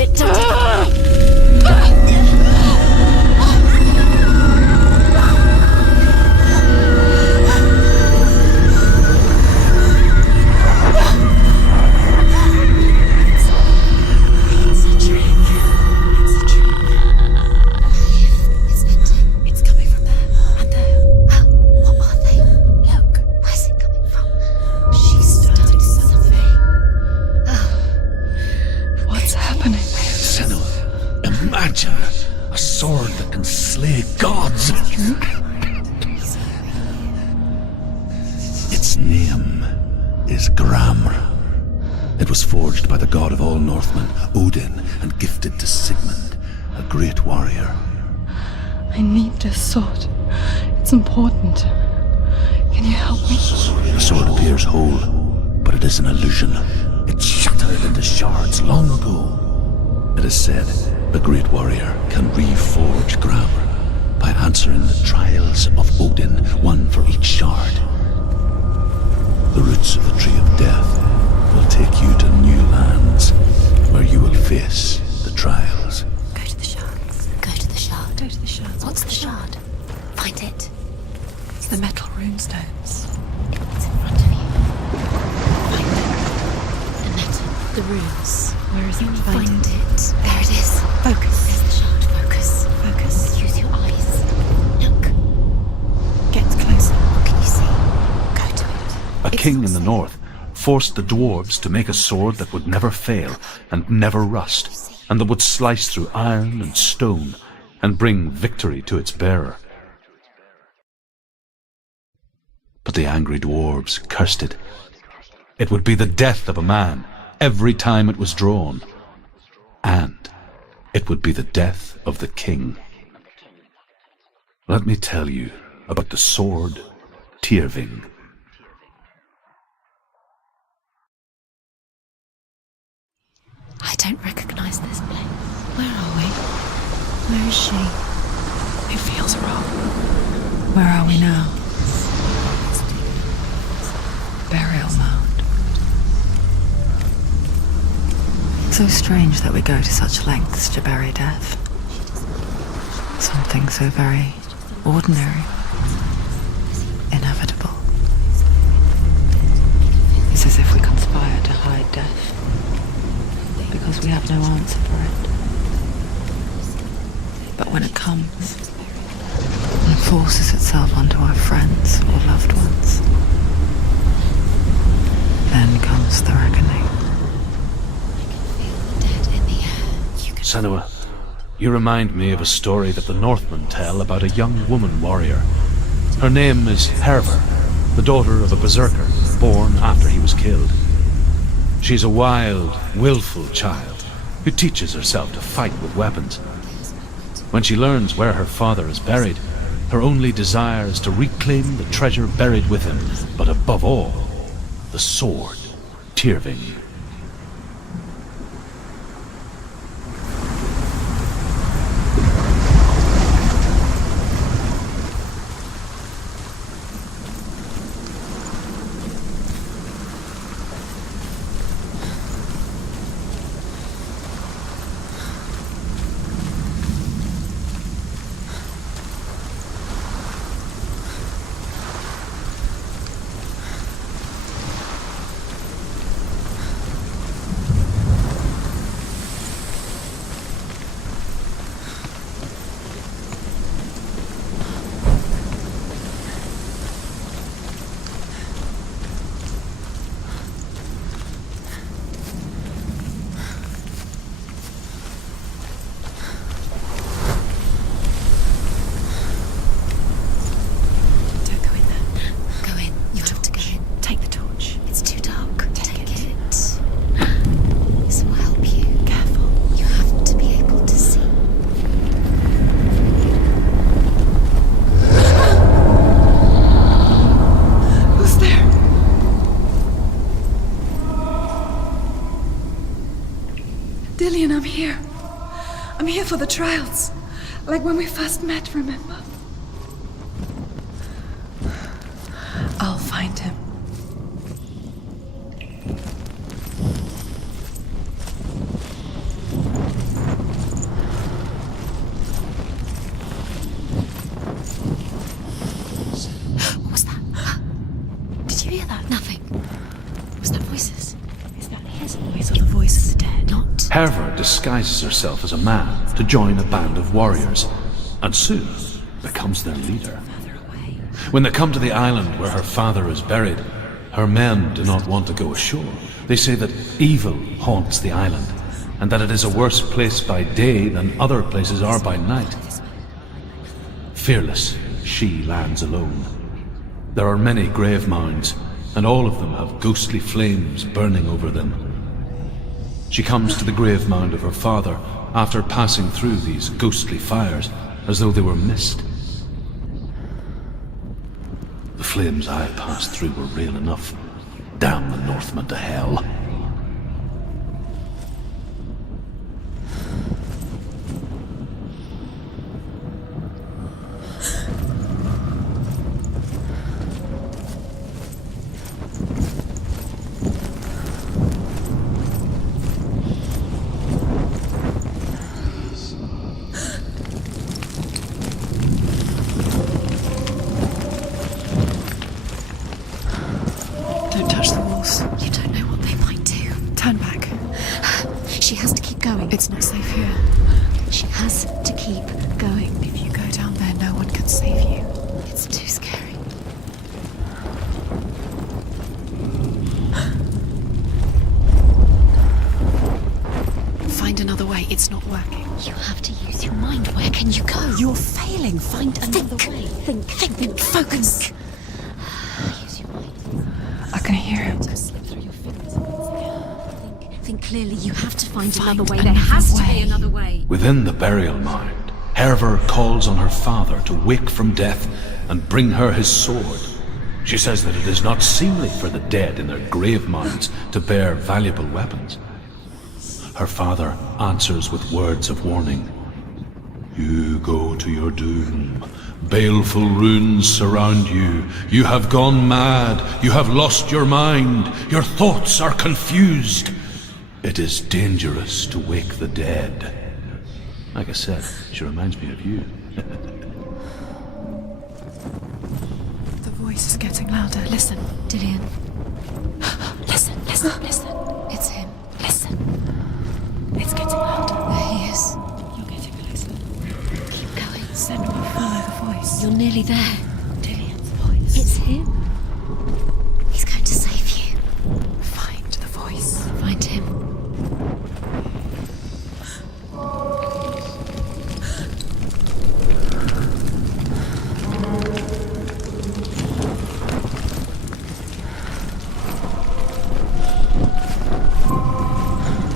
it. Its name is Gramr. It was forged by the god of all Northmen, Odin, and gifted to Sigmund, a great warrior. I need this sword. It's important. Can you help me? The sword appears whole, but it is an illusion. It shattered into shards long ago. It is said the great warrior can reforge Gramr by answering the trials of Odin, one for each shard. The roots of the Tree of Death will take you to new lands, where you will face the trials. Go to the shards. Go to the shard. Go to the shard. What's the shard? Find it. It's the metal runestones. It's in front of you. Find it. The metal. The runes. Where is it? Find it. There it is. Focus. There's the shard. Focus. Focus. Use your eyes. Look. Get closer. What can you see? Go to it. A king in the north forced the dwarves to make a sword that would never fail and never rust, and that would slice through iron and stone and bring victory to its bearer. But the angry dwarves cursed it. It would be the death of a man every time it was drawn, and it would be the death of the king. Let me tell you about the sword Tyrving. I don't recognize this place. Where are we? Where is she? It feels wrong. Where are we now? Burial mound. So strange that we go to such lengths to bury death. Something so very ordinary, inevitable. It's as if we conspire to hide death, because we have no answer for it. But when it comes and forces itself onto our friends or loved ones, then comes the reckoning. Dead in the air. Senua, you remind me of a story that the Northmen tell about a young woman warrior. Her name is Hervor, the daughter of a berserker born after he was killed. She's a wild, willful child who teaches herself to fight with weapons. When she learns where her father is buried, her only desire is to reclaim the treasure buried with him, but above all, the sword Tyrving. Dillian, I'm here. I'm here for the trials. Like when we first met, remember? I'll find him. Herver disguises herself as a man to join a band of warriors, and soon becomes their leader. When they come to the island where her father is buried, her men do not want to go ashore. They say that evil haunts the island, and that it is a worse place by day than other places are by night. Fearless, she lands alone. There are many grave mounds, and all of them have ghostly flames burning over them. She comes to the grave mound of her father after passing through these ghostly fires as though they were mist. The flames I passed through were real enough. Damn the Northmen to hell. Don't touch the walls. You don't know what they might do. Turn back. She has to keep going. It's not safe here. She has to keep going. If you go down there, no one can save you. It's too scary. Find another way. It's not working. You have to use your mind. Where can you go? You're failing. Find another way. Think. Focus. Use your mind. I can hear him. Slip through your fingers. Think clearly. You have to find Find another way. another There has to way. be another way. Within the burial mound, Herver calls on her father to wake from death and bring her his sword. She says that it is not seemly for the dead in their grave mounds to bear valuable weapons. Her father answers with words of warning. You go to your doom. Baleful runes surround you. You have gone mad. You have lost your mind. Your thoughts are confused. It is dangerous to wake the dead. Like I said, she reminds me of you. The voice is getting louder. Listen. Dillian. Listen. It's him. Listen. It's getting louder. There he is. You're getting closer. Keep going. Then we follow the voice. You're nearly there. Dillian's voice. It's him. He's going to save you. Find the voice. Find him.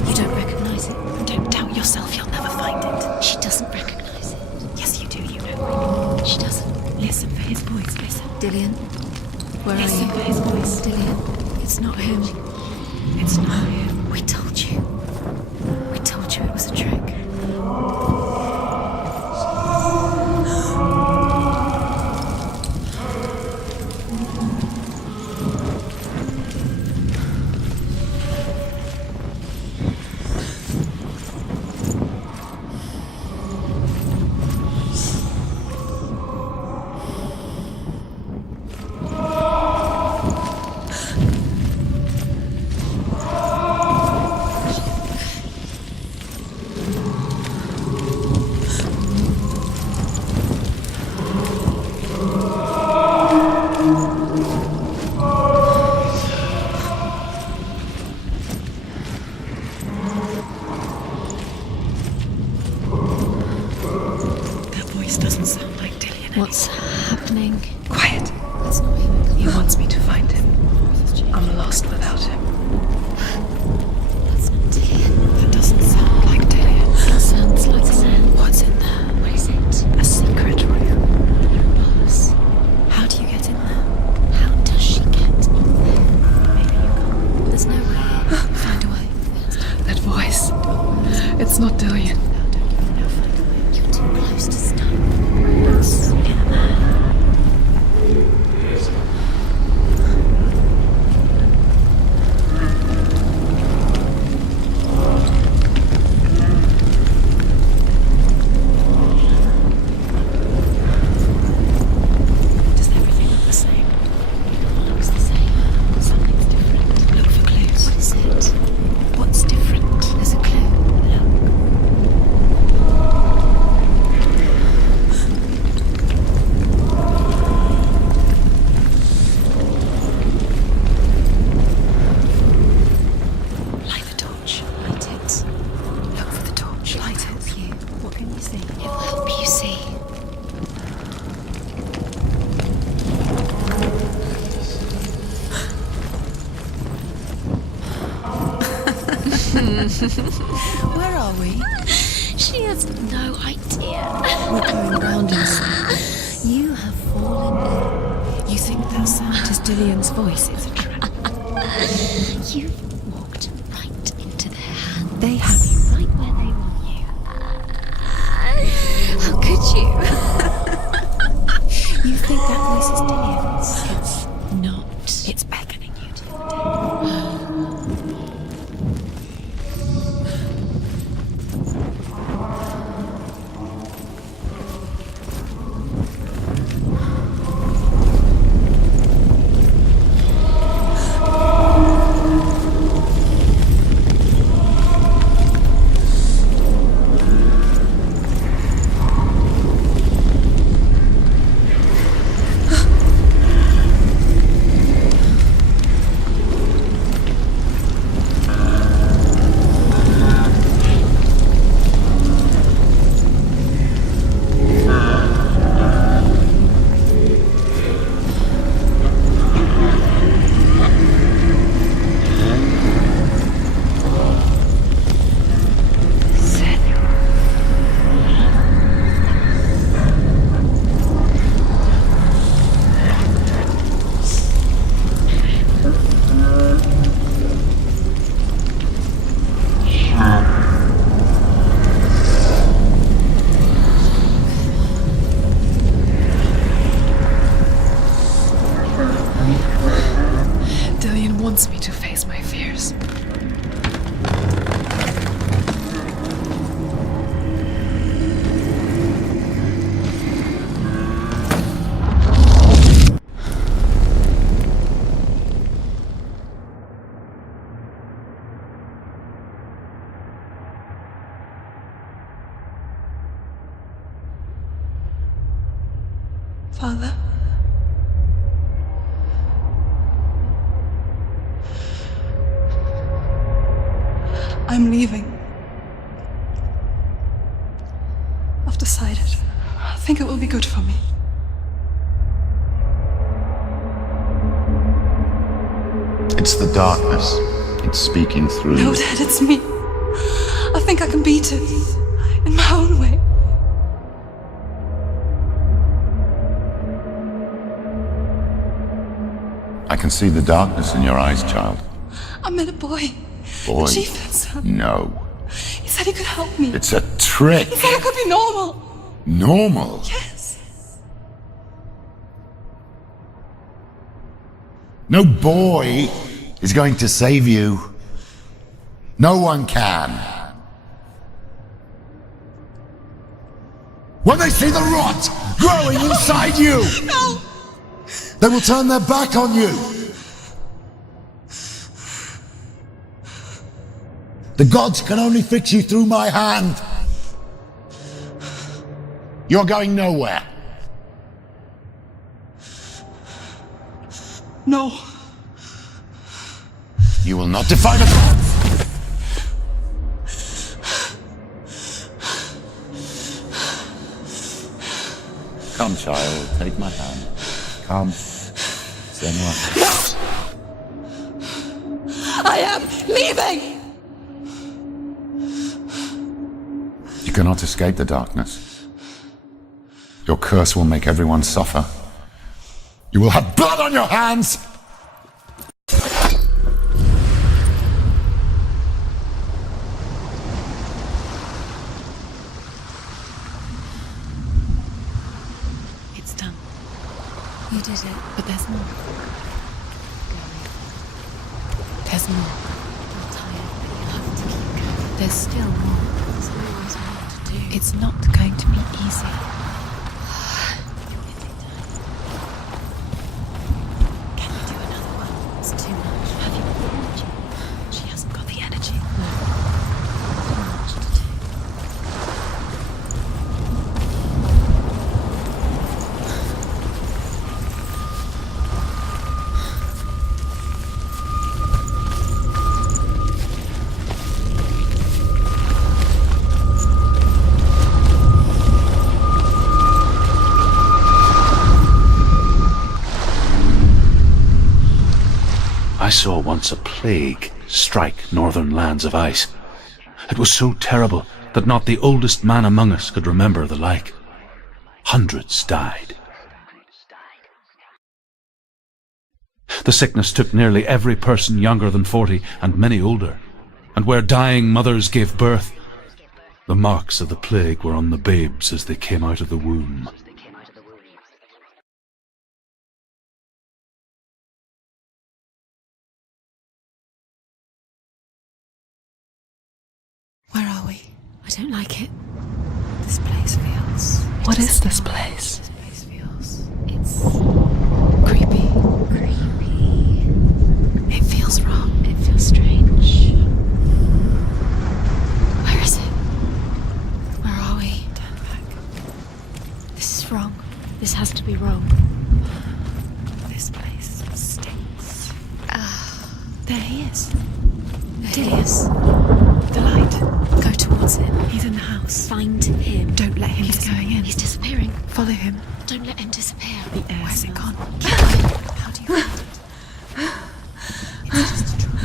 You don't recognize it. Don't doubt yourself. You'll never find it. She doesn't recognize it. Yes, you do. You know. She doesn't. Listen for his voice. Listen. Dillian, where Listen are for you? his voice. Dillian, it's not him. It's not him. We told you. We told you it was a trick. That voice doesn't sound like Dillian. What's happening? Quiet. It's not him. He wants me to find him. I'm lost without him. That's not Dillian. That doesn't sound like Dillian. It sounds like sand. What's in there? What is it? A secret room. Bars. How do you get in there? How does she get in there? Maybe you can't. There's no way. Find a way. That voice. It's not Dillian. You're too close to stop. It's in there. no idea. We're going round in circles. You have fallen ill. You think that sound is Dillian's voice? It's a trap. You've walked right into their hands. They have you. Right where they want you. How could you? You think that voice is Dillian's? It's not. It's beckoning you to your Dillian wants me to face my fears. Father? I'm leaving. I've decided. I think it will be good for me. It's the darkness. It's speaking through No, you. Dad, it's me. I think I can beat it. In my own way. I can see the darkness in your eyes, child. I met a boy. Boy. The chieftain's son. No. He said he could help me. It's a trick. He said I could be normal. Normal. Yes. No boy is going to save you. No one can. When they see the rot growing inside you, No! they will turn their back on you. The gods can only fix you through my hand. You're going nowhere. No. You will not defy the gods. Come, child, take my hand. Come. Senua. I am leaving! You cannot escape the darkness. Your curse will make everyone suffer. You will have blood on your hands! It's done. You did it, but there's more. There's more. I'm tired, but you'll have to keep going. There's still more. There's always more to do. It's not going to be easy. Can you do another one? It's too much. Have you got the energy? She hasn't got the energy. No. Too much to do. I saw once a plague strike northern lands of ice. It was so terrible that not the oldest man among us could remember the like. Hundreds died. The sickness took nearly every person younger than 40 and many older, and where dying mothers gave birth, the marks of the plague were on the babes as they came out of the womb. Where are we? I don't like it. This place feels... What is this place? This place feels... It's Creepy. creepy. It feels wrong. It feels strange. Where is it? Where are we? Turn back. This is wrong. This has to be wrong. This place stinks. There he is. There There he is. The light. Go towards him. He's in the house. Find him. Don't let him. He's going in. He's disappearing. Follow him. Don't let him disappear. The air. Where's it gone? How do you find it? It's just a trial.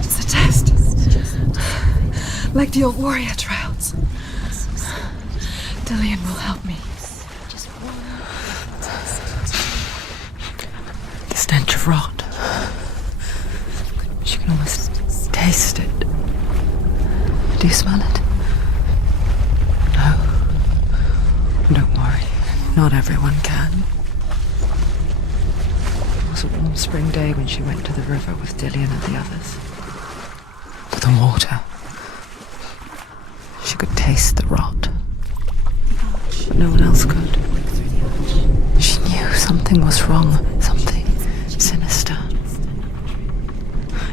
It's a test. Like the old warrior trials. Dillian will help me. Just one. The stench of rot. She can almost taste it. Do you smell it? No. Don't worry. Not everyone can. It was a warm spring day when she went to the river with Dillian and the others. To the water. She could taste the rot. But no one else could. She knew something was wrong. Something sinister.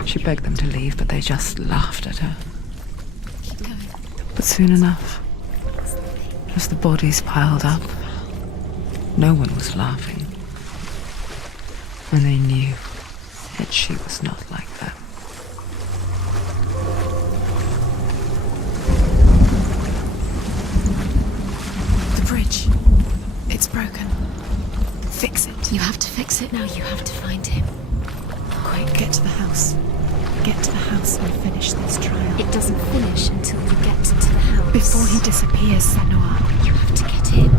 She begged them to leave, but they just laughed at her. But soon enough, as the bodies piled up, no one was laughing. And they knew that she was not like them. The bridge. It's broken. Fix it. You have to fix it now. You have to find him. Quick, get to the house. Get to the house and finish this trial. It doesn't finish until you get to the house. Before he disappears, Senua. You have to get in.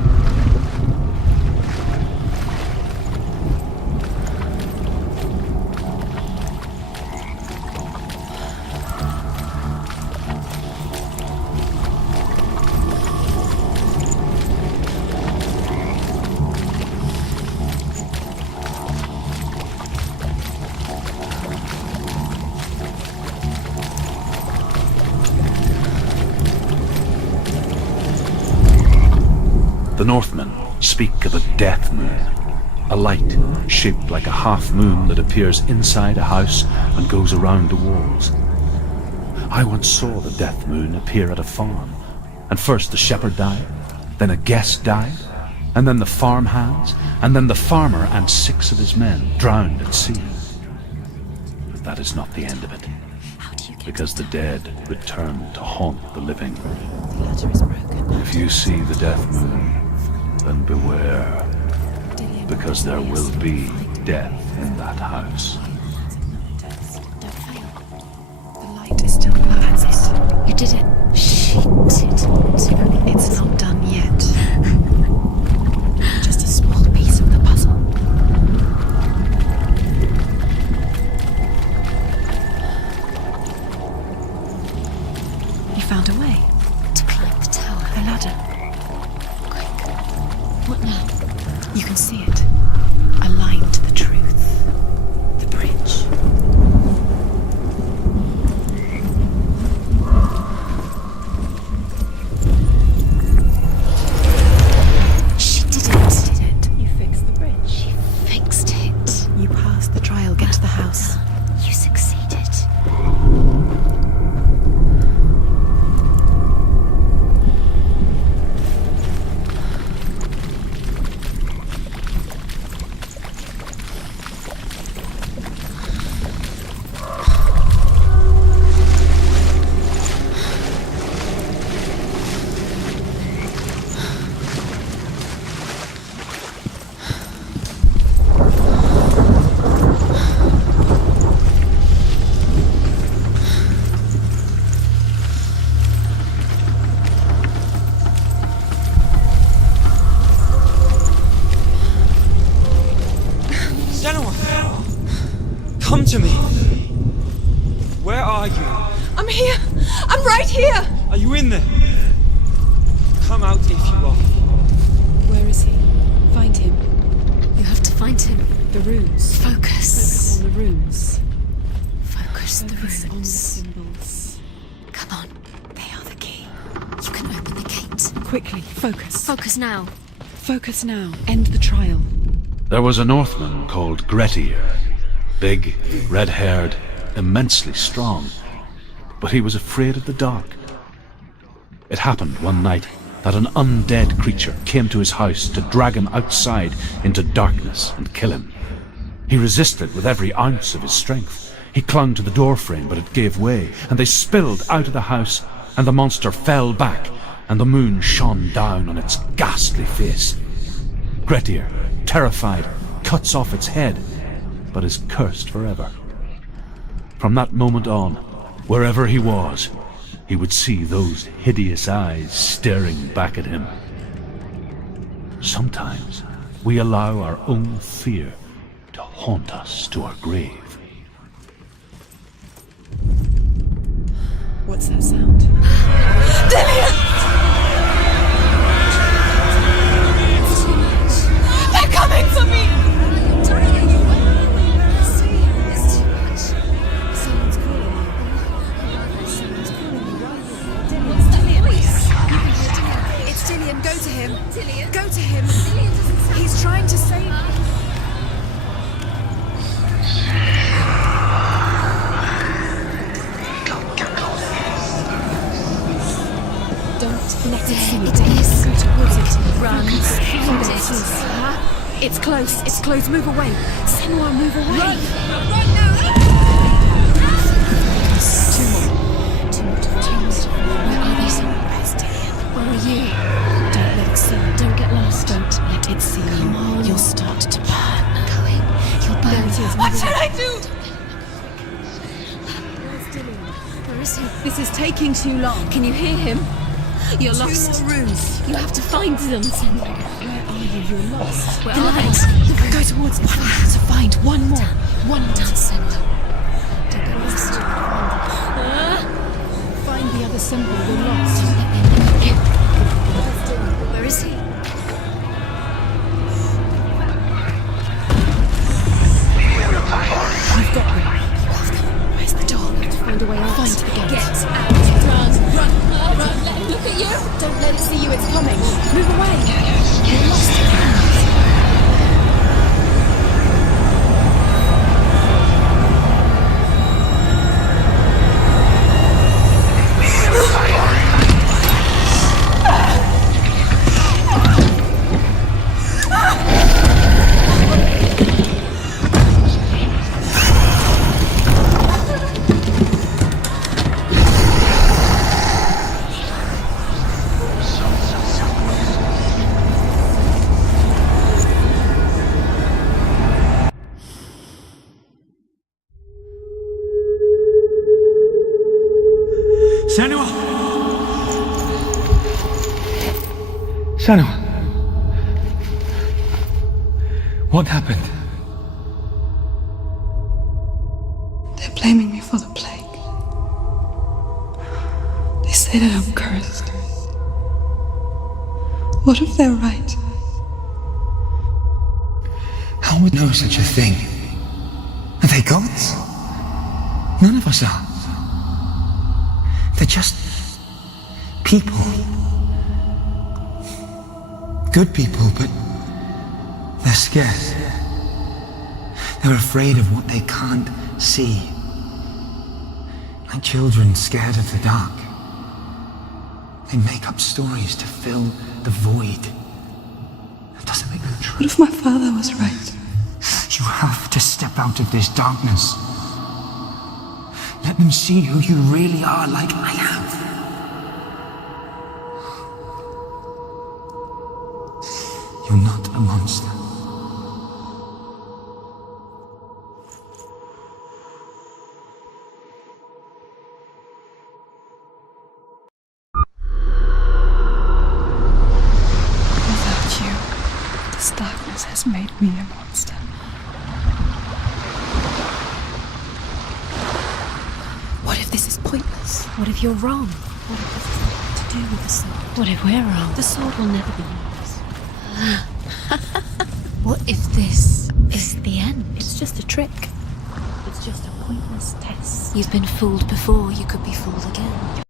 The Northmen speak of a death moon, a light shaped like a half moon that appears inside a house and goes around the walls. I once saw the death moon appear at a farm, and first the shepherd died, then a guest died, and then the farm hands, and then the farmer and 6 of his men drowned at sea. But that is not the end of it, because the dead return to haunt the living. The ladder is broken. If you see the death moon, then beware, because there will be death in that house. Don't fail. The light is still black. That's it. You did it. She did it. It's not done yet. Just a small piece of the puzzle. You found a way. To climb the tower. The ladder. What now? You can see it. Aligned to the truth. The bridge. She did it. Did it? You fixed the bridge. She fixed it. You passed the trial. Get to the house. You succeeded. Come to me. Where are you? I'm here! I'm right here! Are you in there? Come out if you are. Where is he? Find him. You have to find him. The runes. Focus. On the runes. Focus the On the runes. symbols. Come on. They are the key. You can open the gate. Quickly, focus. Focus now. Focus now. End the trial. There was a Northman called Grettir. Big, red-haired, immensely strong. But he was afraid of the dark. It happened one night that an undead creature came to his house to drag him outside into darkness and kill him. He resisted with every ounce of his strength. He clung to the doorframe, but it gave way, and they spilled out of the house, and the monster fell back, and the moon shone down on its ghastly face. Grettir, terrified, cuts off its head, but is cursed forever. From that moment on, wherever he was, he would see those hideous eyes staring back at him. Sometimes we allow our own fear to haunt us to our grave. What's that sound? They're coming for me! It's too much. Someone's calling you. Someone's calling you. It's Dillian. Go to him. Dillian? Go to him. Dillian doesn't sound... He's trying to save me. Don't let it see me. It is. Go towards it. Run. Find Find it. it. It's close. It's close. Move away. Senua, move away. Run now! Two more. Two more. Where are they? Where's Dillian? Where are you? Don't let it see you. Don't get lost. Don't let it see you. Come on. You'll start to burn. Going. You'll burn. There it is. What Move should away. I do? Where's Dillian? Where is he? This is taking too long. Can you hear him? You're lost. Two more rooms. You have to find them. Where are you? You're lost. Where The are light. they? Go towards it. You have to find one more. One more. Don't get lost. Find the other symbol. We're lost. Where is he? You've got them. Where's the door? Find a way out. Find the gate. Get out. Run. Run. Let him look at you. Don't let it see you. It's coming. Move away. You're lost again. Senua! Senua! What happened? They're blaming me for the plague. They say that I'm cursed. What if they're right? How would know such a thing? Are they gods? None of us are. They're just people. Good people, but they're scared. They're afraid of what they can't see. Like children scared of the dark. They make up stories to fill the void. That doesn't make them true. What if my father was right? You have to step out of this darkness. Let them see who you really are, like I have. You're not a monster. Without you, this darkness has made me a monster. This is pointless. What if you're wrong? What if this has nothing to do with the sword? What if we're wrong? The sword will never be yours. What if this is the end? It's just a trick. It's just a pointless test. You've been fooled before, you could be fooled again.